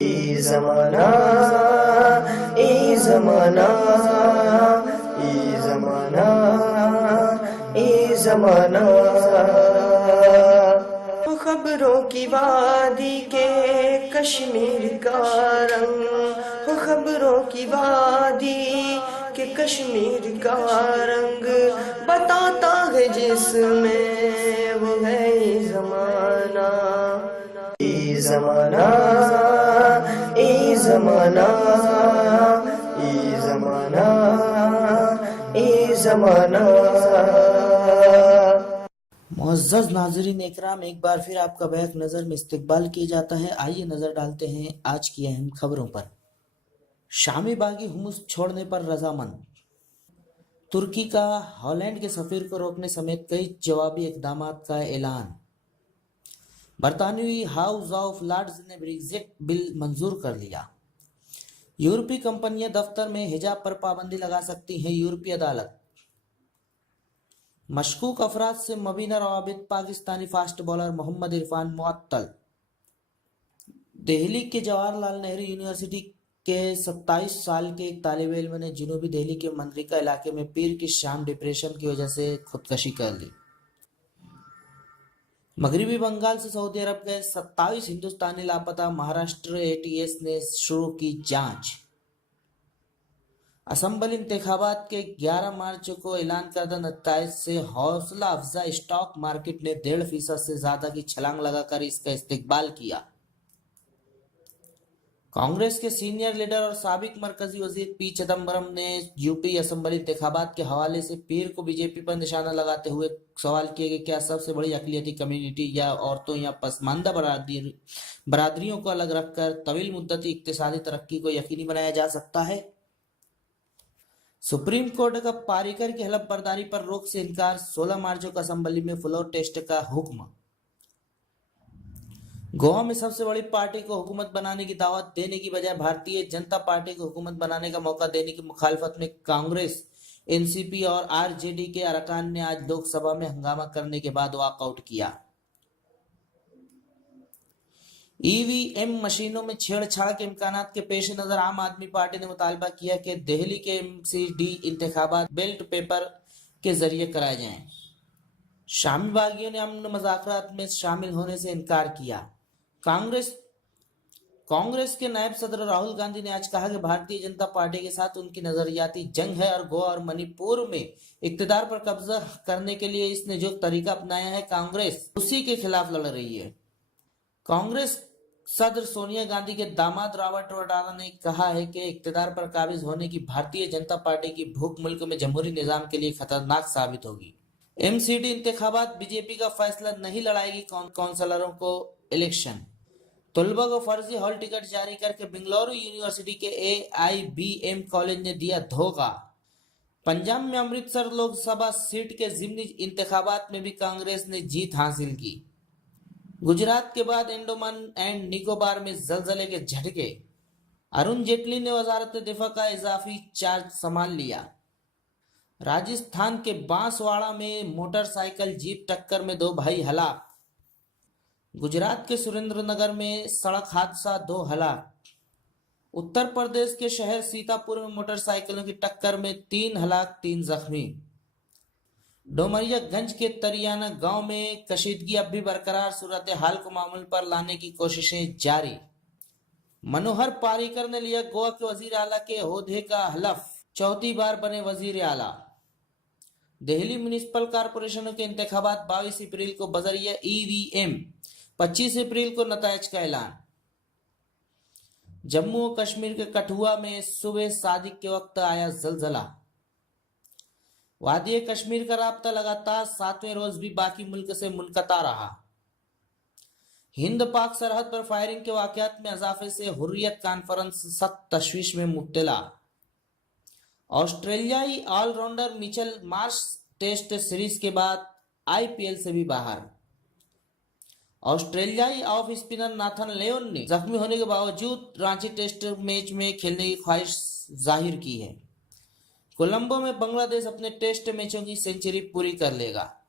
ए ज़माना ए ज़माना ए ज़माना ए ज़माना खबरों की वादी के कश्मीर का रंग हो, खबरों की वादी के कश्मीर का रंग बताता है जिसमें वो है ये ज़माना ए ज़माना ए ज़माना ए ज़माना ए ज़माना। मुअज़्ज़ज़ नाज़रीन इकराम, एक बार फिर आपका बैक नज़र में इस्तकबाल किया जाता है। आइए नज़र डालते हैं आज की अहम खबरों पर। शामी बागी हुमुस छोड़ने पर रजामंद। तुर्की का हॉलैंड के सफीर को रोकने समेत कई जवाबी इक़दामात का ऐलान। बरतानवी हाउस ऑफ लॉर्ड्स ने ब्रेक्जिट बिल मंजूर कर लिया। यूरोपीय कंपनियां दफ्तर में हिजाब पर पाबंदी लगा सकती हैं, यूरोपीय अदालत। मशकूक अफराद से मुबीना रवाबित, पाकिस्तानी फास्ट बॉलर मोहम्मद इरफान मुअत्तल। दिल्ली के जवाहरलाल नेहरू यूनिवर्सिटी के 27 साल के एक तालिब इल्म ने जनूबी दिल्ली के मनरिका इलाके में पीर की शाम डिप्रेशन की वजह से खुदकशी कर ली। मगरबी बंगाल से सऊदी अरब गए 27 हिंदुस्तानी लापता, महाराष्ट्र एटीएस ने शुरू की जांच। असम्बली इंतखाबात के 11 मार्च को ऐलान करदा नताइज से हौसला अफजा स्टॉक मार्केट ने 1.5% से ज्यादा की छलांग लगाकर इसका इस्तकबाल किया। कांग्रेस के सीनियर लीडर और साबिक मरकजी वजीर पी चिदम्बरम ने यूपी असम्बली इंतखाबात के हवाले से पीर को बीजेपी पर निशाना लगाते हुए सवाल किए कि क्या सबसे बड़ी अक़लियती कम्युनिटी या औरतों या पसमानदा बरादरियों को अलग रखकर तवील मुद्दती इक्तिसादी तरक्की को यकीनी बनाया जा सकता है। सुप्रीम कोर्ट का पारीकर की हलफ बर्दारी पर रोक से इनकार, 16 मार्च को असम्बली में फ्लोर टेस्ट का हुक्म। गोवा में सबसे बड़ी पार्टी को हुकूमत बनाने की दावत देने की बजाय भारतीय जनता पार्टी को हुकूमत बनाने का मौका देने की मुखालफत में कांग्रेस, एनसीपी और आरजेडी के अरकान ने आज लोकसभा में हंगामा करने के बाद वॉकआउट किया। ईवीएम मशीनों में छेड़छाड़ के इम्कानात के पेश नजर आम आदमी पार्टी ने मुतालबा किया कि दिल्ली के एमसीडी इंतखाबात बैलेट पेपर के जरिए कराए जाएं। शामी बागियों ने अमन मुज़ाकरात में शामिल होने से इनकार किया। कांग्रेस के नायब सदर राहुल गांधी ने आज कहा कि भारतीय जनता पार्टी के साथ उनकी नजरियाती जंग है और गोवा और मणिपुर में इक्तिदार पर कब्जा करने के लिए इसने जो तरीका अपनाया है, कांग्रेस उसी के खिलाफ लड़ रही है। कांग्रेस सदर सोनिया गांधी के दामाद रॉबर्ट वड्रा ने कहा है कि इक्तिदार पर काबिज होने की भारतीय जनता पार्टी की भूख मुल्क में जमहूरी निजाम के लिए खतरनाक साबित होगी। एमसीडी इंतखाबात बीजेपी का फैसला नहीं लड़ाएगी काउंसलरों को इलेक्शन। तलबा को फर्जी हॉल टिकट जारी करके बेंगलुरु यूनिवर्सिटी के AIBM कॉलेज ने दिया धोखा। पंजाब में अमृतसर लोकसभा सीट के जिमनी इंतखाबात में भी कांग्रेस ने जीत हासिल की। गुजरात के बाद अंडमान एंड निकोबार में जलजले के झटके। अरुण जेटली ने वजारत दिफा का इजाफी चार्ज संभाल लिया। राजस्थान के बांसवाड़ा में मोटरसाइकिल जीप टक्कर में 2 भाई हलाक। गुजरात के सुरेंद्रनगर में सड़क हादसा, 2 हलाक। उत्तर प्रदेश के शहर सीतापुर में मोटरसाइकिलों की टक्कर में 3 हलाक, 3 जख्मी। डोमरियागंज के तरियाना गांव में कशीदगी अब भी बरकरार, सूरत हाल को मामूल पर लाने की कोशिशें जारी। मनोहर पारीकर ने लिया गोवा के वजीर आला के ओहदे का हलफ, 4थी बार बने वजीर आला। दिल्ली म्युनिसिपल कॉरपोरेशनों के इंतखाबात 22 अप्रैल को बजरिया ईवीएम, 25 अप्रैल को नताइज का ऐलान। जम्मू और कश्मीर के कठुआ में सुबह सादिक के वक्त आया जलजला। वादी कश्मीर का राब्ता लगातार 7वें रोज भी बाकी मुल्क से मुनक़ता रहा। हिंद पाक सरहद पर फायरिंग के वाकयात में इजाफे से हुर्रियत कॉन्फ्रेंस सख्त तशवीश में मुब्तला। ऑस्ट्रेलियाई allrounder Mitchell Marsh test series के बाद IPL से भी बाहर। ऑस्ट्रेलियाई ऑफ स्पिनर नाथन लियोन ने जख्मी होने के बावजूद रांची टेस्ट मैच में खेलने की ख्वाहिश जाहिर की है। कोलंबो में बांग्लादेश अपने टेस्ट मैचों की सेंचुरी पूरी कर लेगा।